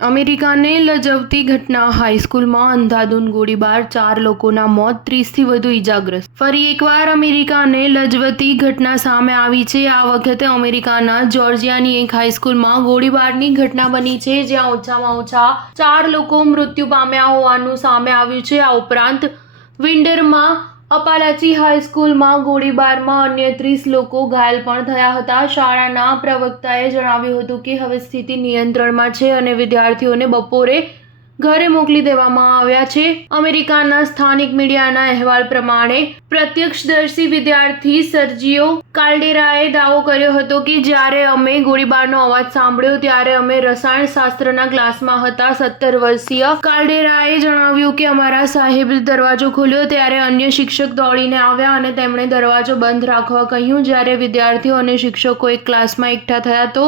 અમેરિકાને લજવતી ઘટના, હાઈસ્કૂલમાં અંધાધૂંધ ગોળીબાર, 4 લોકોના મોત, 30થી વધુ ઈજાગ્રસ્ત. ફરી એકવાર અમેરિકાને લજવતી ઘટના સામે આવી છે. આ વખતે અમેરિકાના જોર્જિયાની એક હાઈસ્કૂલમાં ગોળીબારની ઘટના બની છે, જ્યાં ઓછામાં ઓછા 4 લોકો મૃત્યુ પામ્યા હોવાનું સામે આવ્યું છે. આ ઉપરાંત વિન્ડરમાં અપાલાચી હાઈસ્કૂલમાં ગોળીબારમાં અન્ય 30 લોકો ઘાયલ પણ થયા હતા. શાળાના પ્રવક્તાએ જણાવ્યું હતું કે હવે સ્થિતિ નિયંત્રણમાં છે અને વિદ્યાર્થીઓને બપોરે ઘરે મોકલી દેવામાં આવ્યા છે. અમેરિકાના સ્થાનિક મીડિયાના અહેવાલ પ્રમાણે પ્રત્યક્ષદર્શી વિદ્યાર્થી સર્જિયો કાલ્ડેરાએ દાવો કર્યો હતો કે જ્યારે અમે ગોળીબારનો અવાજ સાંભળ્યો ત્યારે અમે રસાયણશાસ્ત્રના ક્લાસમાં હતા. 17 વર્ષીય કાલ્ડેરાએ જણાવ્યું કે અમારા સાહેબે દરવાજો ખોલ્યો ત્યારે અન્ય શિક્ષક દોડીને આવ્યા અને તેમણે દરવાજો બંધ રાખવા કહ્યું. જ્યારે વિદ્યાર્થીઓ અને શિક્ષકો એક ક્લાસમાં એકઠા થયા તો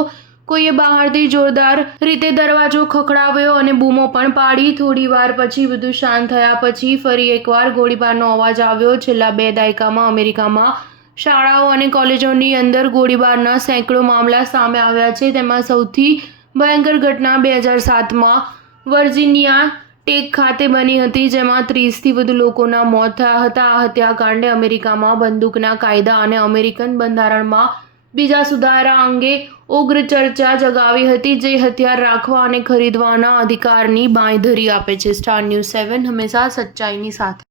કોઈએ બહારથી જોરદાર રીતે દરવાજો ખખડાવ્યો અને બૂમો પણ પાડી. થોડી વાર પછી બધું શાંત થયા પછી ફરી એકવાર ગોળીબારનો અવાજ આવ્યો. છેલ્લા 2 દાયકામાં અમેરિકામાં શાળાઓ અને કોલેજોની અંદર ગોળીબારના સેંકડો મામલા સામે આવ્યા છે. તેમાં સૌથી ભયંકર ઘટના 2007માં વર્જિનિયા ટેક ખાતે બની હતી, જેમાં 30થી વધુ લોકોના મોત થયા હતા. આ હત્યાકાંડે અમેરિકામાં બંદૂકના કાયદા અને અમેરિકન બંધારણમાં બીજા સુધારા અંગે ઉગ્ર ચર્ચા જગાવી હતી, જે હથિયાર રાખવા અને ખરીદવાના અધિકારની બાંયધરી આપે છે. સ્ટાર ન્યૂઝ 7 હંમેશા સચ્ચાઈની સાથે.